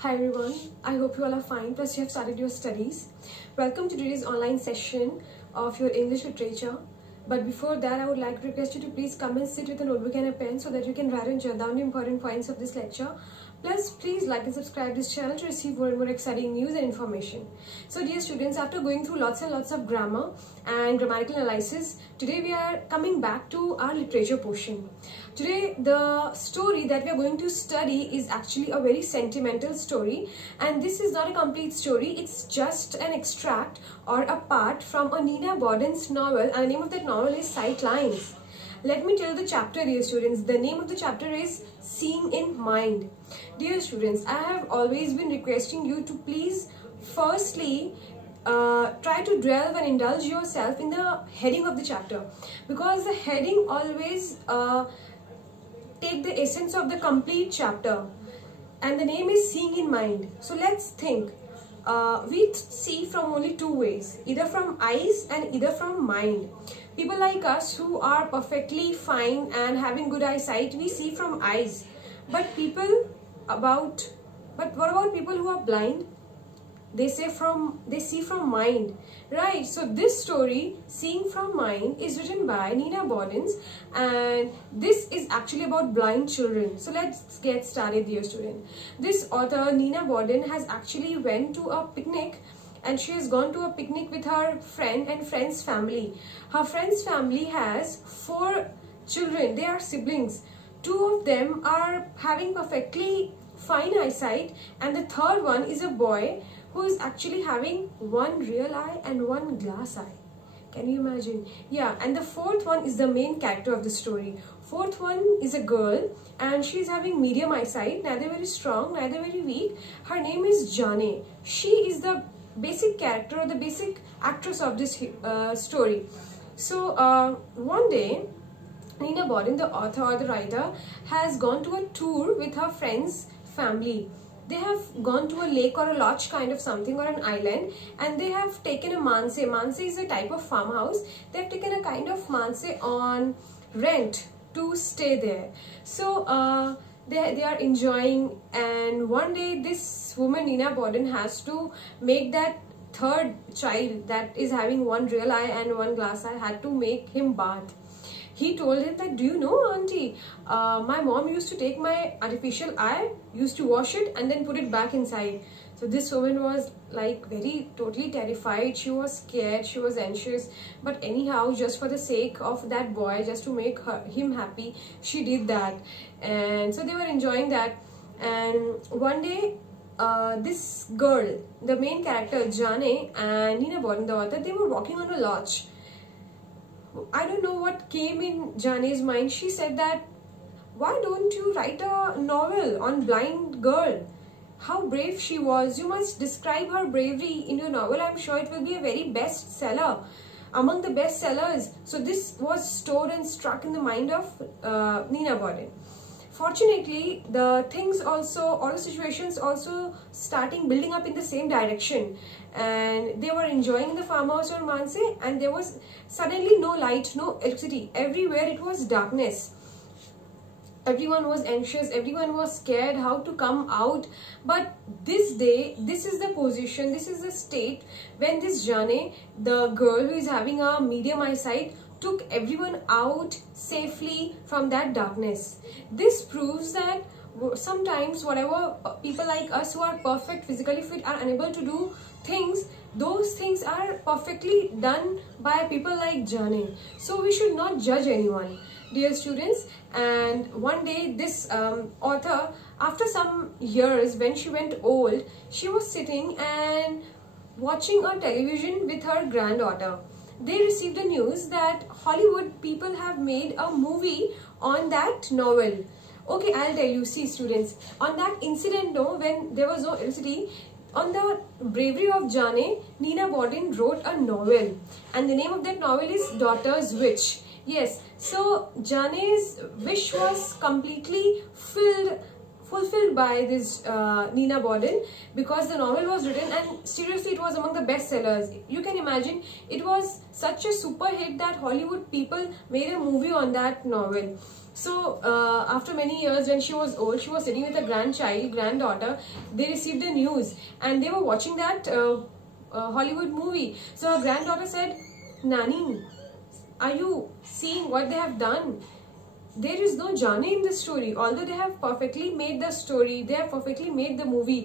Hi everyone, I hope you all are fine, plus you have started your studies. Welcome to today's online session of your English literature. But before that, I would like to request you to please come and sit with a notebook and a pen so that you can write and jot down the important points of this lecture. Plus, please like and subscribe this channel to receive more and more exciting news and information. So dear students, after going through lots and lots of grammar and grammatical analysis, today we are coming back to our literature portion. Today, the story that we are going to study is actually a very sentimental story, and this is not a complete story, it's just an extract or a part from a Nina Boden's novel, and the name of that novel is Sightlines. Let me tell the chapter, dear students. The name of the chapter is Seeing in Mind. Dear students, I have always been requesting you to please firstly try to delve and indulge yourself in the heading of the chapter, because the heading always take the essence of the complete chapter, and the name is Seeing in Mind. So let's think. We see from only two ways, either from eyes and either from mind. People like us who are perfectly fine and having good eyesight, we see from eyes. But what about people who are blind? They see from mind, right? So this story, Seeing from Mind, is written by Nina Boden, and this is actually about blind children. So let's get started, dear student. This author, Nina Boden, has actually went to a picnic, and she has gone to a picnic with her friend and friend's family. Her friend's family has 4 children. They are siblings. 2 of them are having perfectly fine eyesight, and the third one is a boy who is actually having 1 real eye and 1 glass eye. Can you imagine? Yeah, and the 4th one is the main character of the story. 4th one is a girl, and she is having medium eyesight, neither very strong, neither very weak. Her name is Jane. She is the basic character or the basic actress of this story. So one day, Nina Boden, the author or the writer, has gone to a tour with her friend's family. They have gone to a lake or a lodge kind of something, or an island, and they have taken a manse. Manse is a type of farmhouse. They have taken a kind of manse on rent to stay there. So they are enjoying, and one day this woman, Nina Boden, has to make that third child that is having 1 real eye and 1 glass eye, had to make him bath. He told him that, do you know, auntie, my mom used to take my artificial eye, used to wash it and then put it back inside. So this woman was like totally terrified. She was scared, she was anxious, but anyhow, just for the sake of that boy, just to make him happy, she did that. And so they were enjoying that. And one day, this girl, the main character, Jane, and Nina Boden, the author, they were walking on a lodge. I don't know what came in Jane's mind. She said that, why don't you write a novel on blind girl? How brave she was. You must describe her bravery in your novel. I'm sure it will be a very bestseller, among the bestsellers. So this was stored and struck in the mind of Nina Boden. Fortunately, the things also, all the situations also building up in the same direction, and they were enjoying the farmhouse or manse, and there was suddenly no light, no electricity. Everywhere it was darkness. Everyone was anxious, everyone was scared how to come out. But this day, this is the position, this is the state when this Jane, the girl who is having a medium eyesight, took everyone out safely from that darkness. This proves that sometimes whatever people like us who are perfect, physically fit, are unable to do things, those things are perfectly done by people like Jane. So we should not judge anyone, dear students. And one day this author, after some years, when she went old, she was sitting and watching a television with her granddaughter. They received a news that Hollywood people have made a movie on that novel. Okay, I'll tell you. See, students, on that incident, when there was no electricity, on the bravery of Jane, Nina Boden wrote a novel, and the name of that novel is Daughter's Witch. Yes, so Jane's wish was completely fulfilled by this Nina Boden, because the novel was written, and seriously it was among the bestsellers. You can imagine, it was such a super hit that Hollywood people made a movie on that novel. So after many years, when she was old, she was sitting with a granddaughter. They received the news and they were watching that Hollywood movie. So her granddaughter said, "Nani, are you seeing what they have done? There is no Jane in the story. Although they have perfectly made the story, they have perfectly made the movie.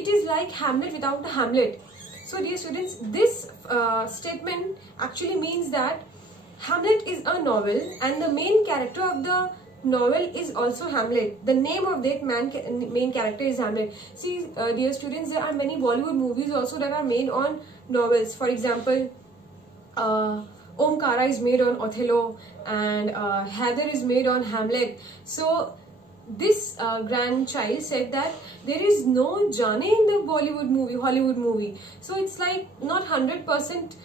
It is like Hamlet without a Hamlet." So dear students, this statement actually means that Hamlet is a novel and the main character of the novel is also Hamlet. The name of that main character is Hamlet. See, dear students, there are many Bollywood movies also that are made on novels. For example, Omkara is made on Othello and Heather is made on Hamlet. So this grandchild said that there is no Jane in the Hollywood movie. So it's like not 100%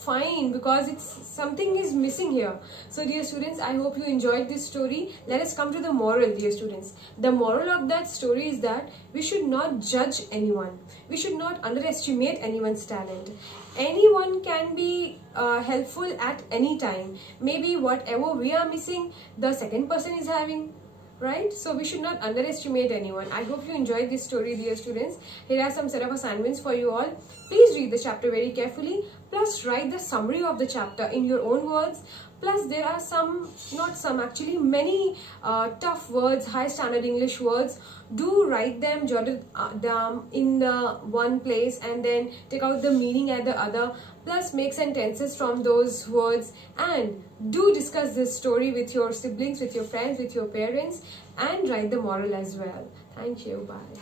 fine, because something is missing here. So dear students, I hope you enjoyed this story. Let us come to the moral, dear students. The moral of that story is that we should not judge anyone. We should not underestimate anyone's talent. Anyone can be helpful at any time. Maybe whatever we are missing, the second person is having. Right? So we should not underestimate anyone. I hope you enjoyed this story, dear students. Here are some set of assignments for you all. Please read the chapter very carefully. Plus write the summary of the chapter in your own words. Plus there are many tough words, high standard English words. Do write them, jot them in the one place and then take out the meaning at the other. Plus make sentences from those words, and do discuss this story with your siblings, with your friends, with your parents, and write the moral as well. Thank you. Bye.